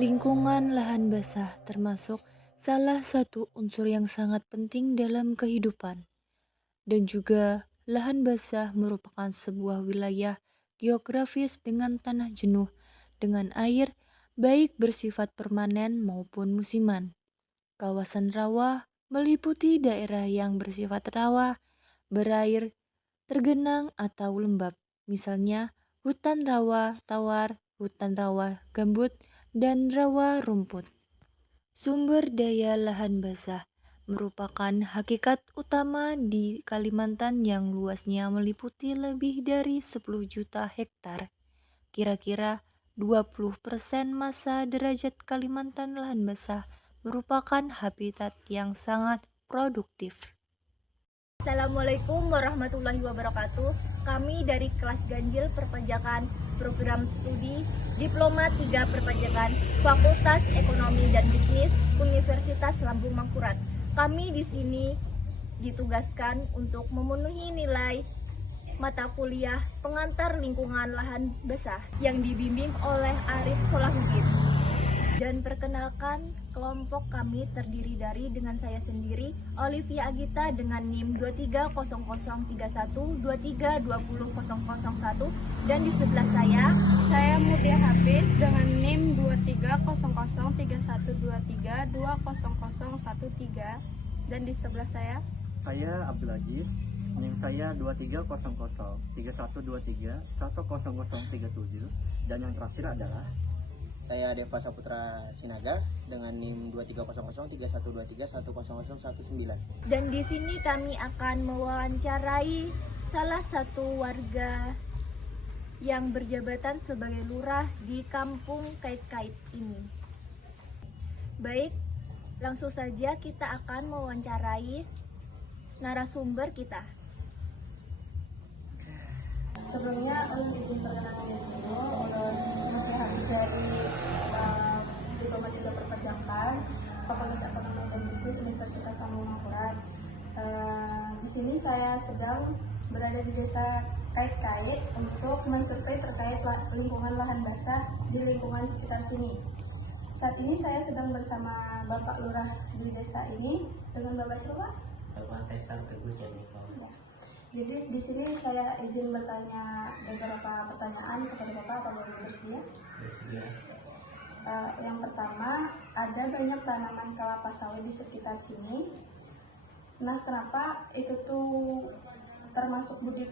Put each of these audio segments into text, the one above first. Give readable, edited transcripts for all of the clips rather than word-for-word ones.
Lingkungan lahan basah termasuk salah satu unsur yang sangat penting dalam kehidupan, dan juga lahan basah merupakan sebuah wilayah geografis dengan tanah jenuh dengan air, baik bersifat permanen maupun musiman. Kawasan rawa meliputi daerah yang bersifat rawa, berair, tergenang atau lembab, misalnya hutan rawa tawar, hutan rawa gambut, dan rawa rumput. Sumber daya lahan basah merupakan hakikat utama di Kalimantan yang luasnya meliputi lebih dari 10 juta hektar. Kira-kira 20% masa derajat Kalimantan lahan basah merupakan habitat yang sangat produktif. Assalamualaikum warahmatullahi wabarakatuh. Kami dari kelas ganjil perpajakan program studi Diploma 3 Perpajakan Fakultas Ekonomi dan Bisnis Universitas Lambung Mangkurat. Kami di sini ditugaskan untuk memenuhi nilai mata kuliah pengantar lingkungan lahan basah yang dibimbing oleh Arif Solahuddin. Dan perkenalkan, kelompok kami terdiri dari dengan saya sendiri, Olivia Agita dengan NIM 230031 23200001, dan di sebelah Saya Mutia Hafiz dengan NIM 23001123200013 dan di sebelah Saya Abdul Aziz, NIM saya 23003123100037, dan yang terakhir adalah Saya Deva Saputra Sinaga dengan NIM 23003123100019. Dan di sini kami akan mewawancarai salah satu warga yang berjabatan sebagai lurah di kampung Kait-Kait ini. Baik, langsung saja kita akan mewawancarai narasumber kita. Sebelumnya izin perkenalan dulu oleh Mutia Hafiz dari Diploma 3 Perpajakan Fakultas Ekonomi dan Bisnis Universitas Lambung Mangkurat. Di sini saya sedang berada di desa Kait-Kait untuk mensurvei terkait lingkungan lahan basah di lingkungan sekitar sini. Saat ini saya sedang bersama Bapak Lurah di desa ini dengan Bapak siapa? Bapak Tesar Teguh Janiko. Ya. Jadi di sini saya izin bertanya beberapa pertanyaan kepada Bapak, apa boleh bersedia? Bersedia. Yang pertama, ada banyak tanaman kelapa sawit di sekitar sini. Nah, kenapa itu tuh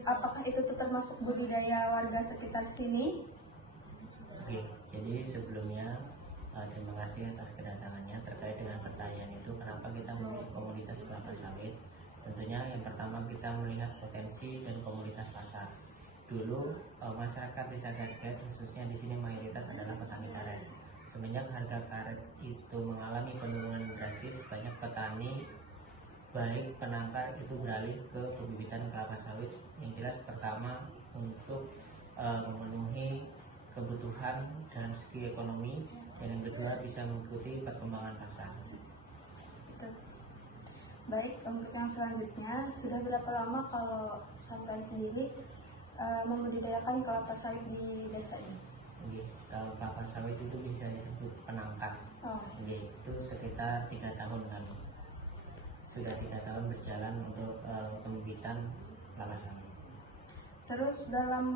apakah itu tuh termasuk budidaya warga sekitar sini? Oke, jadi sebelumnya terima kasih atas kedatangannya. Terkait dengan pertanyaan itu, kenapa kita memilih komoditas kelapa sawit? Tentunya yang pertama kita melihat potensi dan komoditas pasar. Dulu masyarakat desa Kait-Kait khususnya di sini mayoritas adalah petani karet. Semenjak harga karet itu mengalami penurunan drastis, banyak petani baik penangkar itu beralih ke pembibitan kelapa sawit. Yang jelas pertama untuk memenuhi kebutuhan dalam segi ekonomi, dan yang kedua bisa mengikuti perkembangan pasar. Baik, untuk yang selanjutnya, sudah berapa lama kalau sampai sendiri membudidayakan kelapa sawit di desa ini? Kalau kelapa sawit itu bisa disebut penangkar. Itu sekitar 3 tahun lalu. Sudah 3 tahun berjalan untuk pembibitan kelapa sawit. Terus dalam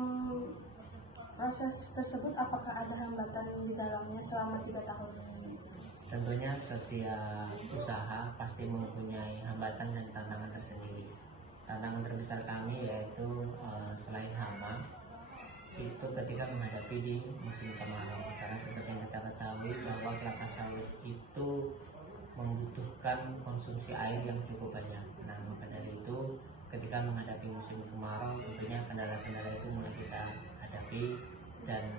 proses tersebut apakah ada hambatan di dalamnya selama 3 tahun ini? Tentunya setiap usaha pasti mempunyai hambatan dan tantangan tersendiri. Tantangan terbesar kami yaitu selain hama, itu ketika menghadapi di musim kemarau, karena seperti yang kita ketahui bahwa kelapa sawit itu membutuhkan konsumsi air yang cukup banyak. Nah, maka dari itu ketika menghadapi musim kemarau tentunya kendala-kendala itu mulai kita hadapi, dan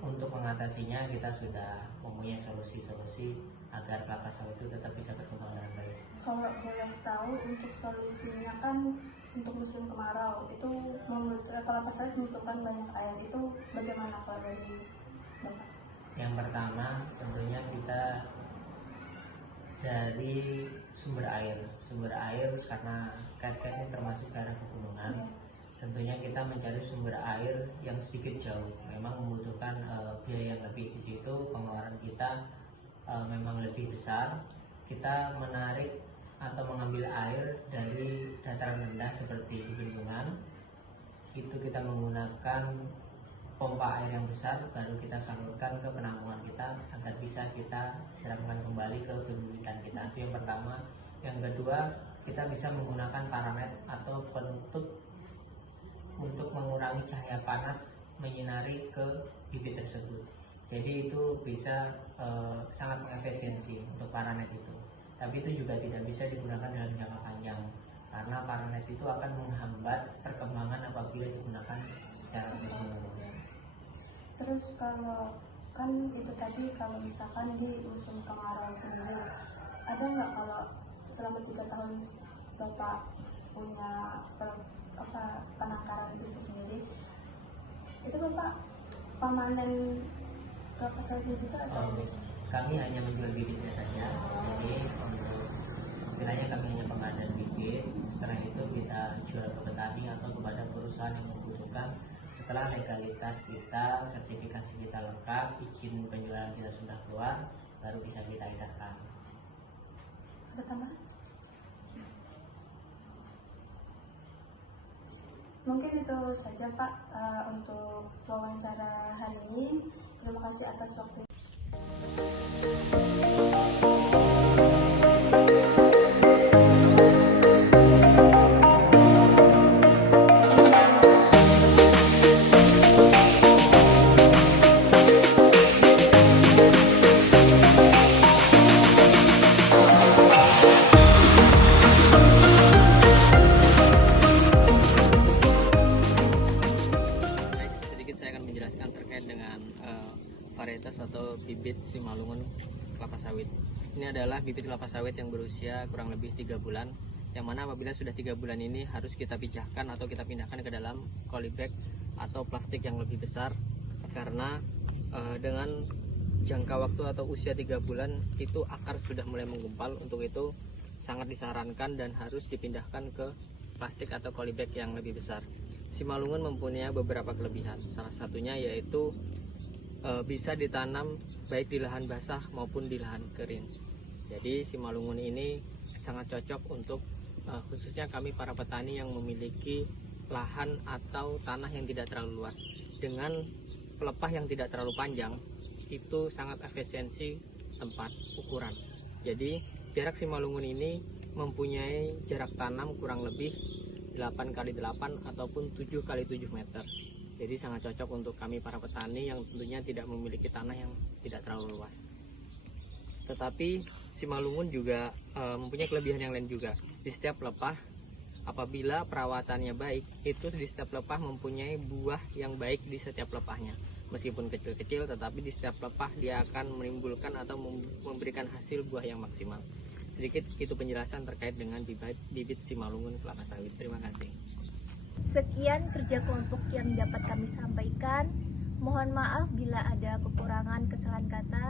untuk mengatasinya kita sudah mempunyai solusi-solusi agar kelapa sawit itu tetap bisa berkembang dengan baik. Kalau boleh tahu, untuk solusinya kan untuk musim kemarau itu kelapa sawit membutuhkan banyak air, itu bagaimana kalau dari Bapak? Yang pertama tentunya kita dari sumber air karena Kait-Kait ini termasuk daerah pegunungan. tentunya kita mencari sumber air yang sedikit jauh, memang membutuhkan biaya yang lebih. Di situ pengeluaran kita memang lebih besar. Kita menarik atau mengambil air dari dataran rendah seperti bendungan, itu kita menggunakan pompa air yang besar, baru kita salurkan ke penampungan kita agar bisa kita siramkan kembali ke bebitan kita. Itu yang pertama. Yang kedua, kita bisa menggunakan paranet atau penutup untuk mengurangi cahaya panas menyinari ke bibit tersebut. Jadi itu bisa sangat mengefisiensi untuk paranet itu. Tapi itu juga tidak bisa digunakan dalam jangka panjang, karena paranet itu akan menghambat perkembangan apabila digunakan secara terus-menerus. Terus kalau kan itu tadi kalau misalkan di musim kemarau sendiri, ada nggak kalau selama 3 tahun Bapak punya penangkaran itu sendiri, itu Bapak pemanen kelapa sawitnya juga atau? Kami hanya menjual bibitnya saja, jadi untuk istilahnya kami hanya pengadaan bibit. Setelah itu kita jual ke petani atau kepada perusahaan yang membutuhkan. Setelah legalitas kita, sertifikasi kita lengkap, izin penjualan kita sudah keluar, baru bisa kita edarkan. Ada tambahan? Mungkin itu saja Pak untuk wawancara hari ini. Terima kasih atas waktunya. Sedikit saya akan menjelaskan terkait dengan varietas atau bibit Simalungun kelapa sawit. Ini adalah bibit kelapa sawit yang berusia kurang lebih 3 bulan, yang mana apabila sudah 3 bulan ini harus kita pijahkan atau kita pindahkan ke dalam polybag atau plastik yang lebih besar, karena dengan jangka waktu atau usia 3 bulan itu akar sudah mulai menggumpal. Untuk itu sangat disarankan dan harus dipindahkan ke plastik atau polybag yang lebih besar. Simalungun mempunyai beberapa kelebihan, salah satunya yaitu bisa ditanam baik di lahan basah maupun di lahan kering. Jadi Simalungun ini sangat cocok untuk khususnya kami para petani yang memiliki lahan atau tanah yang tidak terlalu luas. Dengan pelepah yang tidak terlalu panjang, itu sangat efisiensi tempat ukuran. Jadi jarak Simalungun ini mempunyai jarak tanam kurang lebih 8x8 ataupun 7x7 meter. Jadi sangat cocok untuk kami para petani yang tentunya tidak memiliki tanah yang tidak terlalu luas. Tetapi Simalungun juga mempunyai kelebihan yang lain juga. Di setiap pelepah, apabila perawatannya baik, itu di setiap pelepah mempunyai buah yang baik di setiap pelepahnya. Meskipun kecil-kecil, tetapi di setiap pelepah dia akan menimbulkan atau memberikan hasil buah yang maksimal. Sedikit itu penjelasan terkait dengan bibit Simalungun kelapa sawit. Terima kasih. Sekian kerja kelompok yang dapat kami sampaikan. Mohon maaf bila ada kekurangan kesalahan kata.